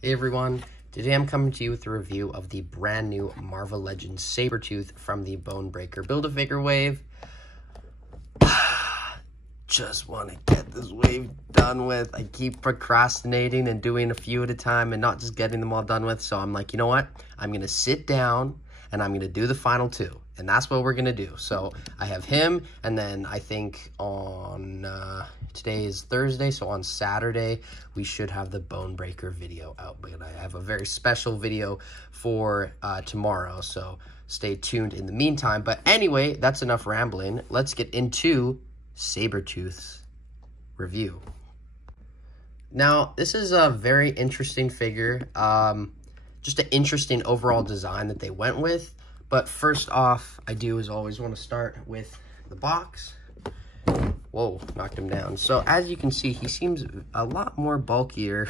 Hey everyone, today I'm coming to you with a review of the brand new Marvel Legends Sabretooth from the Bonebreaker Build-A-Figure wave. Just want to get this wave done with. I keep procrastinating and doing a few at a time and not just getting them all done with. So I'm like, you know what? I'm going to sit down and I'm going to do the final two. And that's what we're going to do. So I have him, and then I think on, today is Thursday, so on Saturday, we should have the Bonebreaker video out. But I have a very special video for tomorrow, so stay tuned in the meantime. But anyway, that's enough rambling. Let's get into Sabretooth's review. Now, this is a very interesting figure. Just an interesting overall design that they went with. But first off, I do as always want to start with the box. Whoa, knocked him down. So as you can see, he seems a lot more bulkier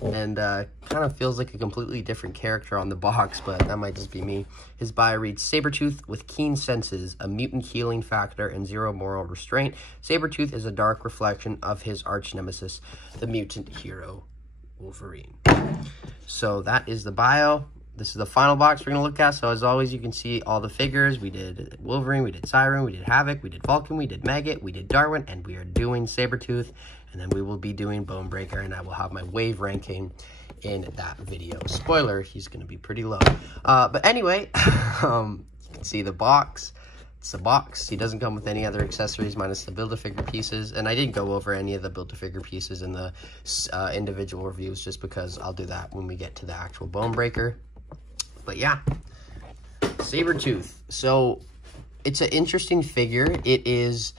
and kind of feels like a completely different character on the box, but that might just be me. His bio reads, Sabretooth with keen senses, a mutant healing factor, and zero moral restraint. Sabretooth is a dark reflection of his arch nemesis, the mutant hero, Wolverine. So that is the bio. This is the final box we're going to look at. So as always, you can see all the figures. We did Wolverine, we did Siren, we did Havoc, we did Vulcan, we did Maggot, we did Darwin, and we are doing Sabretooth. And then we will be doing Bonebreaker, and I will have my wave ranking in that video. Spoiler, he's going to be pretty low. But anyway, you can see the box. It's a box. He doesn't come with any other accessories minus the Build-A-Figure pieces. And I didn't go over any of the Build-A-Figure pieces in the individual reviews just because I'll do that when we get to the actual Bonebreaker. But yeah, Sabretooth. So it's an interesting figure. It's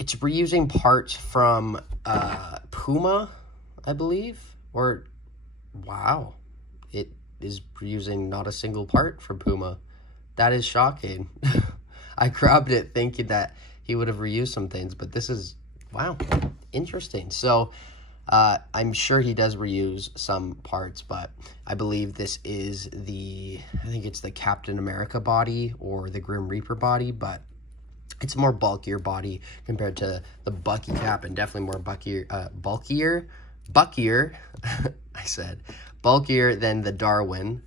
reusing parts from Puma, I believe. Or, wow, it is reusing not a single part from Puma. That is shocking. I grabbed it thinking that he would have reused some things, but this is, wow, interesting. So I'm sure he does reuse some parts, but I believe this is I think it's the Captain America body or the Grim Reaper body, but it's a more bulkier body compared to the Bucky cap, and definitely more bulkier, I said, bulkier than the Darwin,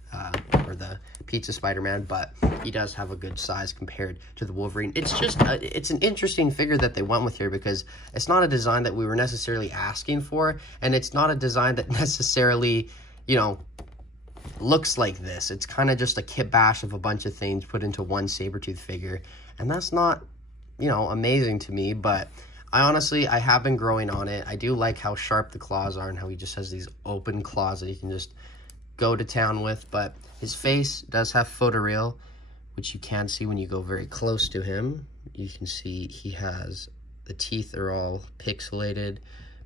or the Pizza Spider-Man, but he does have a good size compared to the Wolverine. It's just, it's an interesting figure that they went with here because it's not a design that we were necessarily asking for, and it's not a design that necessarily, you know, looks like this. It's kind of just a kit bash of a bunch of things put into one Sabretooth figure, and that's not, you know, amazing to me, but I have been growing on it. I do like how sharp the claws are and how he just has these open claws that he can just go to town with, but his face does have photoreal, which you can see when you go very close to him. You can see he has, the teeth are all pixelated,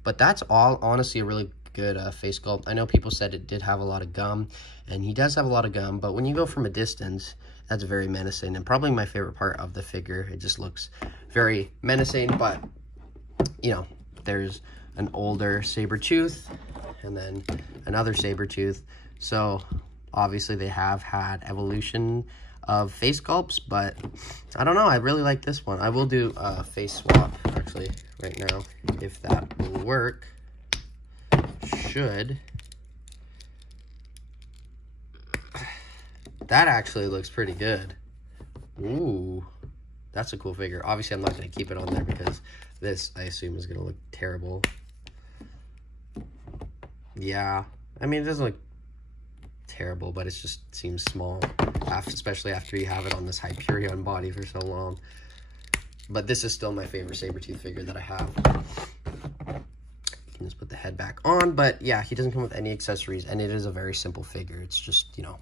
but that's all honestly a really good face sculpt. I know people said it did have a lot of gum, and he does have a lot of gum, but when you go from a distance, that's very menacing, and probably my favorite part of the figure. It just looks very menacing, but, you know, there's an older Sabretooth, and then another Sabretooth, so obviously they have had evolution of face sculpts, but I don't know, I really like this one. I will do a face swap, actually, right now, if that will work. Should. That actually looks pretty good. Ooh, that's a cool figure. Obviously, I'm not going to keep it on there because this, I assume, is going to look terrible. Yeah, I mean, it doesn't look terrible, but it just seems small, especially after you have it on this Hyperion body for so long. But this is still my favorite Sabretooth figure that I have. You can just put the head back on, but yeah, he doesn't come with any accessories, and it is a very simple figure. It's just, you know,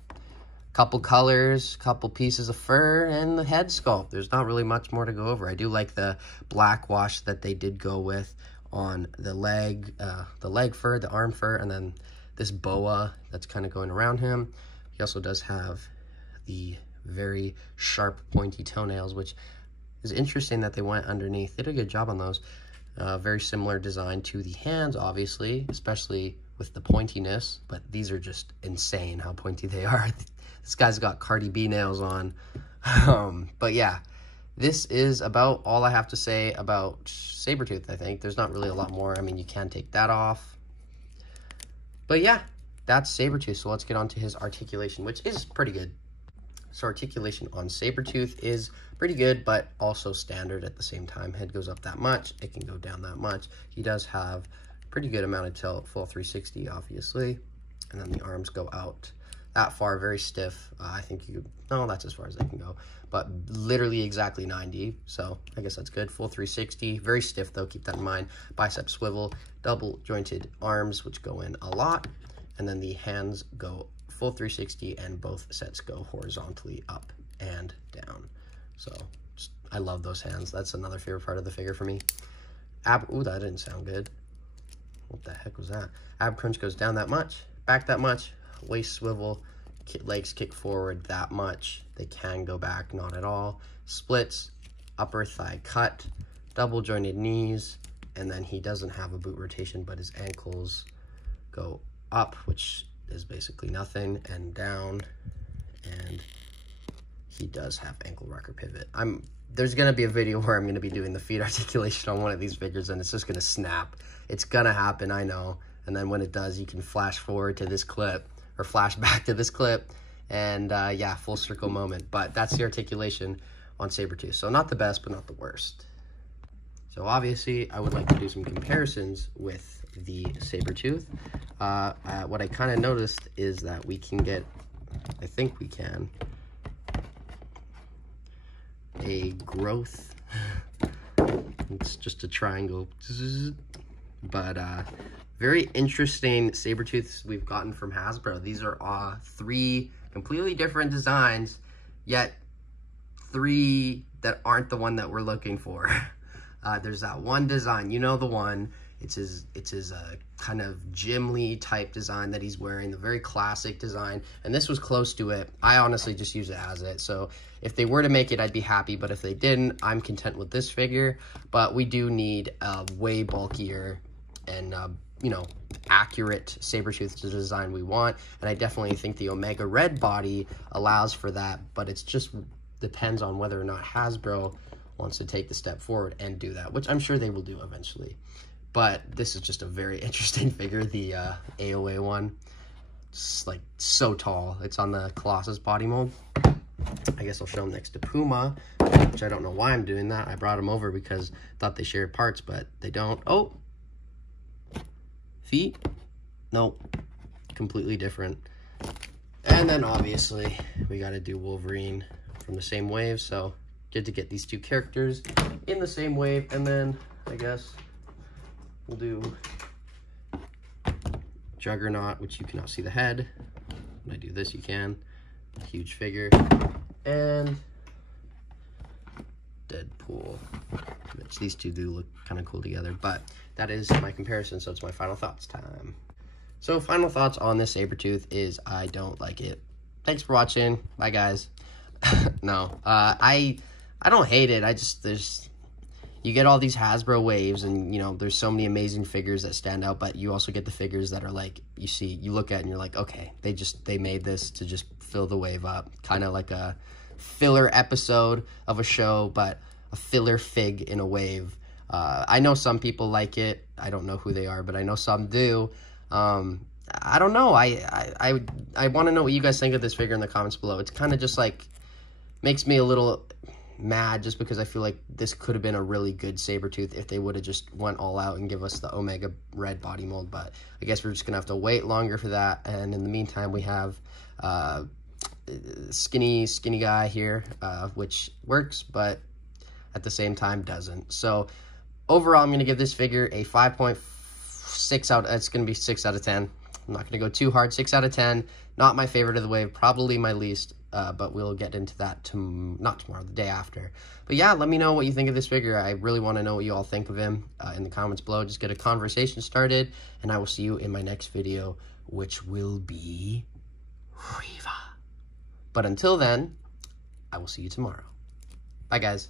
couple colors, couple pieces of fur, and the head sculpt. There's not really much more to go over. I do like the black wash that they did go with on the leg fur, the arm fur, and then this boa that's kind of going around him. He also does have the very sharp, pointy toenails, which is interesting that they went underneath. They did a good job on those. Very similar design to the hands, obviously, especially with the pointiness, but these are just insane how pointy they are. This guy's got Cardi B nails on. But yeah, this is about all I have to say about Sabretooth, I think. There's not really a lot more. I mean, you can take that off. But yeah, that's Sabretooth. So let's get on to his articulation, which is pretty good. So articulation on Sabretooth is pretty good, but also standard at the same time. Head goes up that much, it can go down that much. He does have a pretty good amount of tilt, full 360, obviously. And then the arms go out that far, very stiff. I think no, that's as far as they can go, but literally exactly 90. So I guess that's good. Full 360, very stiff though, keep that in mind. Bicep swivel, double jointed arms, which go in a lot. And then the hands go full 360 and both sets go horizontally up and down. So I love those hands. That's another favorite part of the figure for me. Ooh, that didn't sound good. What the heck was that? Ab crunch goes down that much, back that much, waist swivel, legs kick forward that much. They can go back, not at all. Splits, upper thigh cut, double jointed knees, and then he doesn't have a boot rotation, but his ankles go up, which is basically nothing, and down, and he does have ankle rocker pivot. There's gonna be a video where I'm gonna be doing the feet articulation on one of these figures, and it's just gonna snap. It's gonna happen, I know. And then when it does, you can flash forward to this clip, or flash back to this clip, and yeah, full circle moment. But that's the articulation on Sabretooth. So not the best, but not the worst. So obviously, I would like to do some comparisons with the Sabretooth. What I kind of noticed is that we can get, I think we can, a growth. It's just a triangle, but very interesting Sabretooths we've gotten from Hasbro. These are 3 completely different designs, yet 3 that aren't the one that we're looking for. There's that one design, you know the one. It's his kind of Jim Lee type design that he's wearing, the very classic design, and this was close to it. I honestly just use it as it, so if they were to make it, I'd be happy, but if they didn't, I'm content with this figure. But we do need a way bulkier and you know, accurate Sabretooth design we want, and I definitely think the Omega Red body allows for that, but it's just depends on whether or not Hasbro wants to take the step forward and do that, which I'm sure they will do eventually. But this is just a very interesting figure, the AOA one. It's like so tall. It's on the Colossus body mold. I guess I'll show him next to Puma, which I don't know why I'm doing that. I brought him over because I thought they shared parts, but they don't. Oh, feet? Nope, completely different. And then obviously we got to do Wolverine from the same wave, so good to get these 2 characters in the same wave. And then I guess we'll do Juggernaut, which you cannot see the head. When I do this, you can. Huge figure. And Deadpool, which these 2 do look kind of cool together. But that is my comparison, so it's my final thoughts time. So final thoughts on this Sabretooth is I don't like it. Thanks for watching. Bye, guys. No, I don't hate it. I just, you get all these Hasbro waves, and you know, there's so many amazing figures that stand out, but you also get the figures that are like, you look at and you're like, okay, they made this to just fill the wave up, kind of like a filler episode of a show, but a filler fig in a wave. I know some people like it. I don't know who they are, but I know some do. I don't know. I want to know what you guys think of this figure in the comments below. It's kind of just like, makes me a little mad just because I feel like this could have been a really good Sabretooth if they would have just went all out and give us the Omega Red body mold, but I guess we're just gonna have to wait longer for that. And in the meantime, we have skinny guy here, which works, but at the same time doesn't. So overall, I'm gonna give this figure a 5.6 out. It's gonna be 6 out of 10. I'm not gonna go too hard. 6 out of 10. Not my favorite of the wave, probably my least. But we'll get into that not tomorrow, the day after. But yeah, let me know what you think of this figure. I really want to know what you all think of him in the comments below. Just get a conversation started, and I will see you in my next video, which will be Riva. But until then, I will see you tomorrow. Bye, guys.